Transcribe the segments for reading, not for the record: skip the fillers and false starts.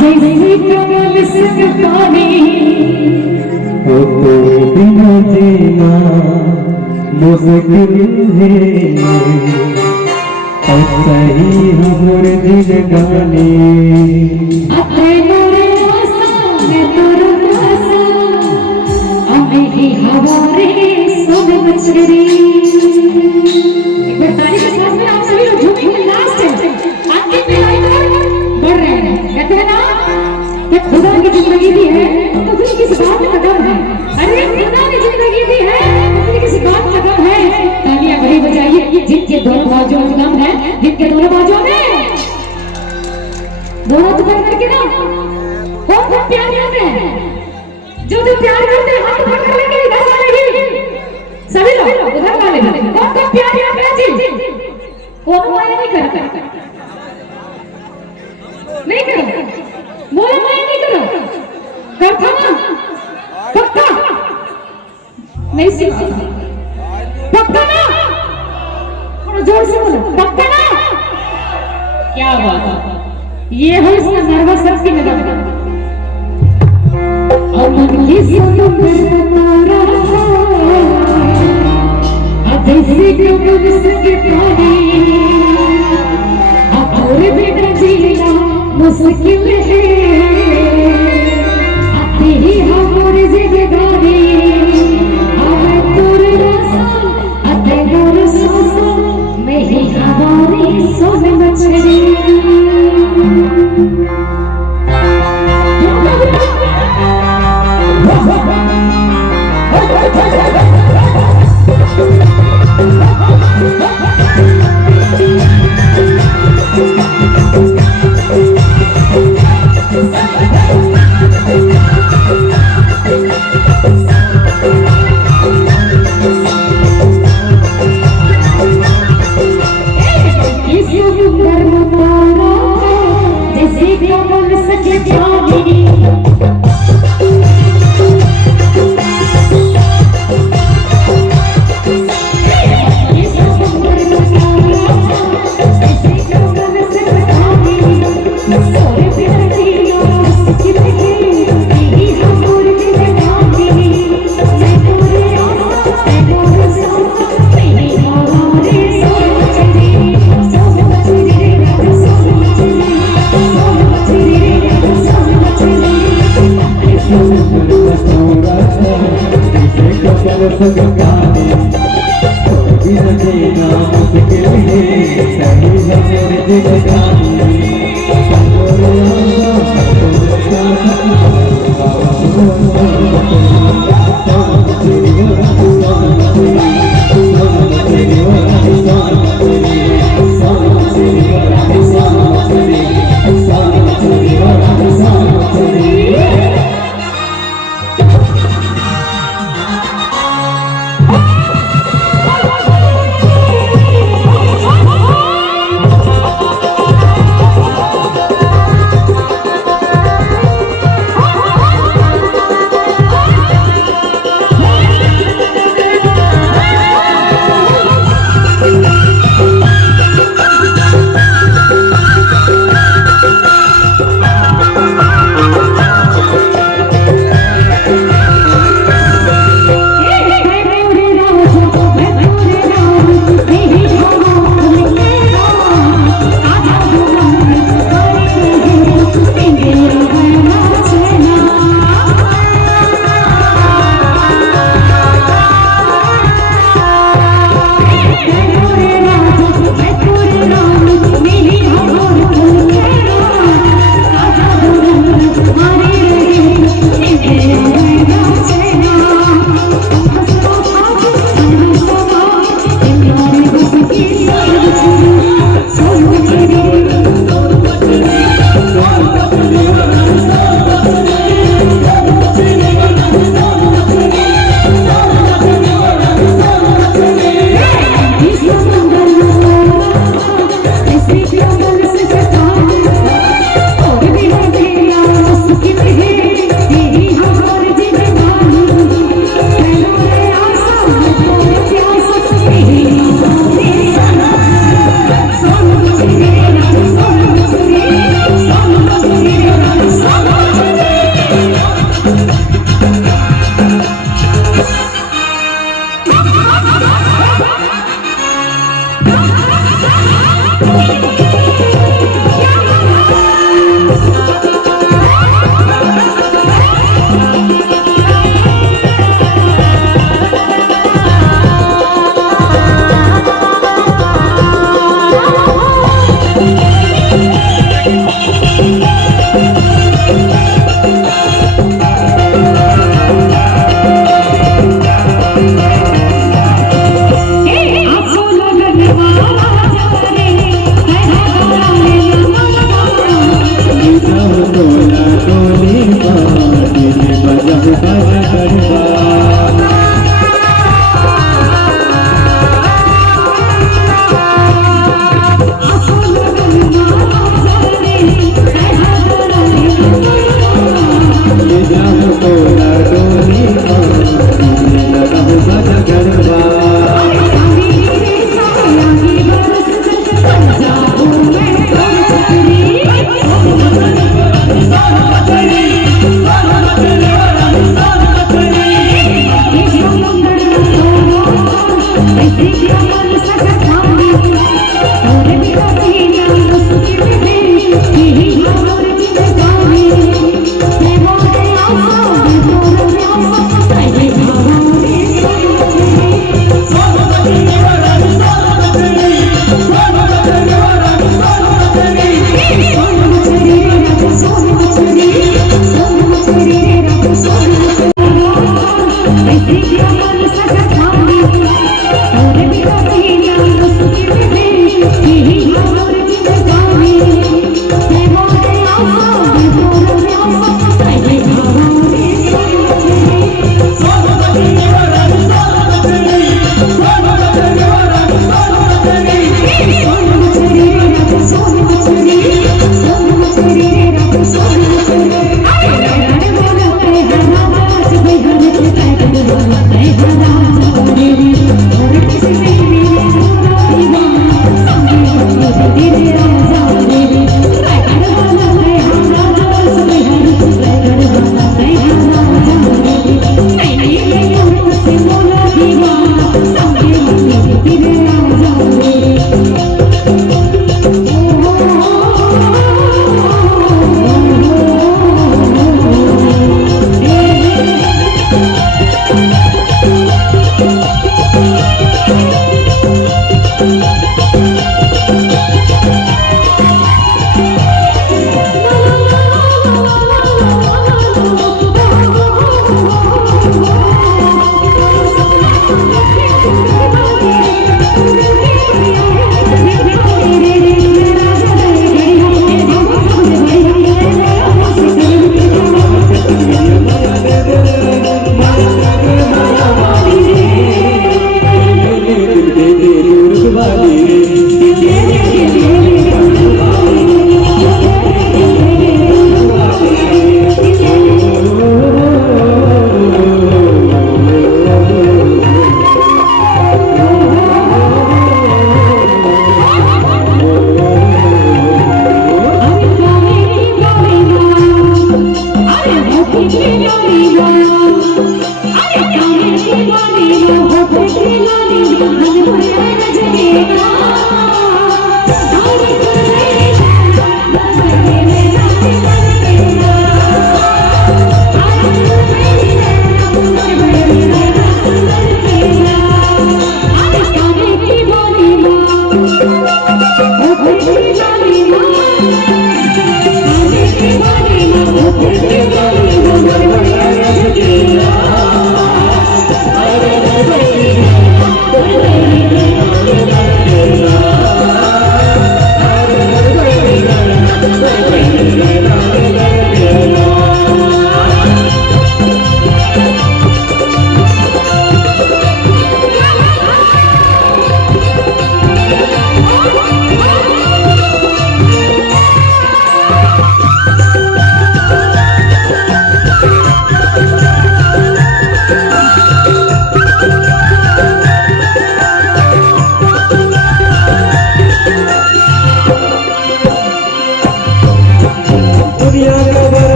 जैसे कमल से पानी वो तो बिना जीना मुश्किल है अब सही हमर जिंदगानी अपने मोरे सामने तोर आसा अबे ही हवारे सब मछरी एक बार ताली के साथ में आप सभी लोग झूमेंगे लास्ट है आपके पिलाई बढ़ रहे हैं कहते हैं ना कि खुदा की जिंदगी भी है तो फिर किसी बात में कदम है अरे खुदा की जिंदगी भी है तो फिर किसी बात में कदम है तालियां बड़ी बजाइए जिनके दोनों बाजुओं में दम है जिनके दोनों बाजुओं में दोनों तो करके ना कौन कौन प्यार करते हैं जो प्यार करते हैं हाथ पकड़ कर लेंगे इधर वाले सभी लोग उधर वाले कौन कौन प्यार करते हैं जी कौन माया नहीं करता नहीं करो बोलो माया नहीं करो करता ना पक्का नहीं सुना पक्का ना थोड़ा जोर से बोलो पक्का ना क्या बात ये है इसका नर्वस शक्ति में दम अमन की समुद्र तारा जैसे कमल से पानी और बिना जीना मुश्किल है आती ही हमारी जिंदगानी हमें तोरे रासा आते मोर सासा में ही हमारी सोने मछली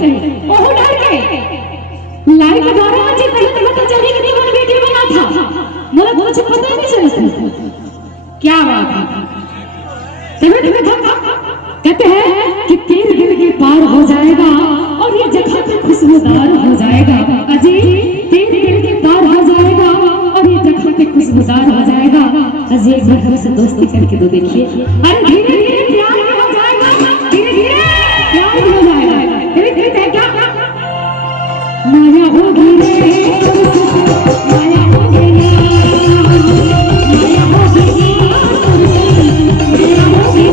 चाहिए ओहो डर के लाइफ के बारे में जी पहले तो पता चली कि मन वीडियो बना था मुझे कुछ पता ही नहीं चला क्या बात है कहते हैं कि 3 दिन के पार हो जाएगा और ये जगह पे खुशबूदार हो जाएगा अजी 3 दिन के पार हो जाएगा और ये जगह पे खुशबूदार हो जाएगा अजी एक बार हमसे दोस्ती करके तो देखिए अरे धीरे धीरे प्यार हो जाएगा धीरे धीरे प्यार हो जाएगा धीरे धीरे क्या माया होगी रे माया होगी रे माया होगी माया होगी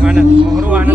Mana? Gauru ana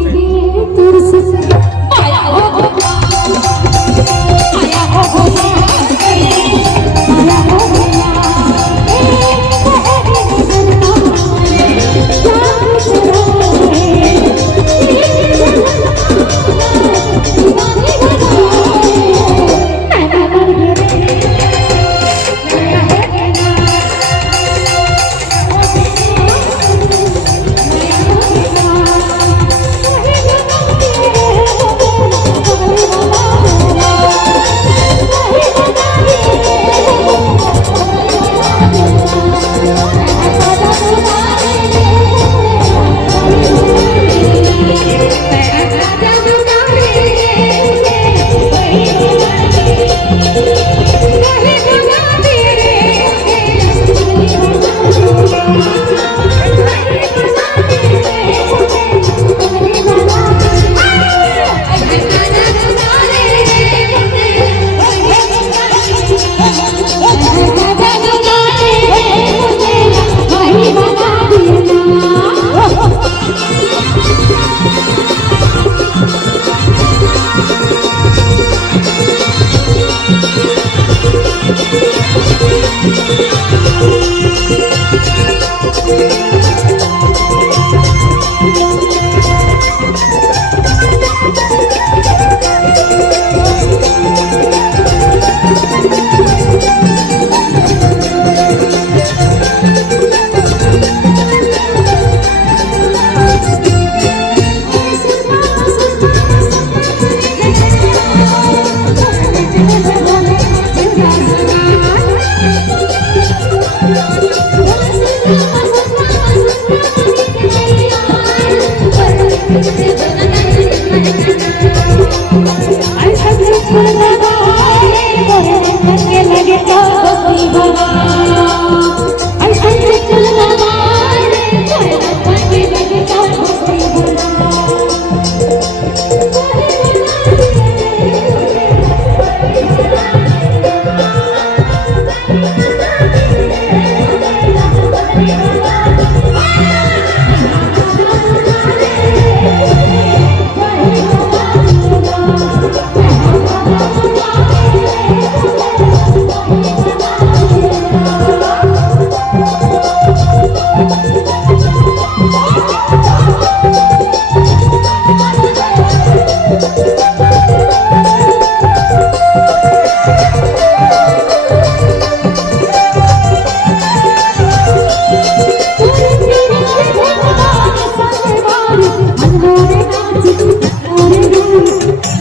हमारे नाच हमारे रूप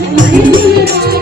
हमारे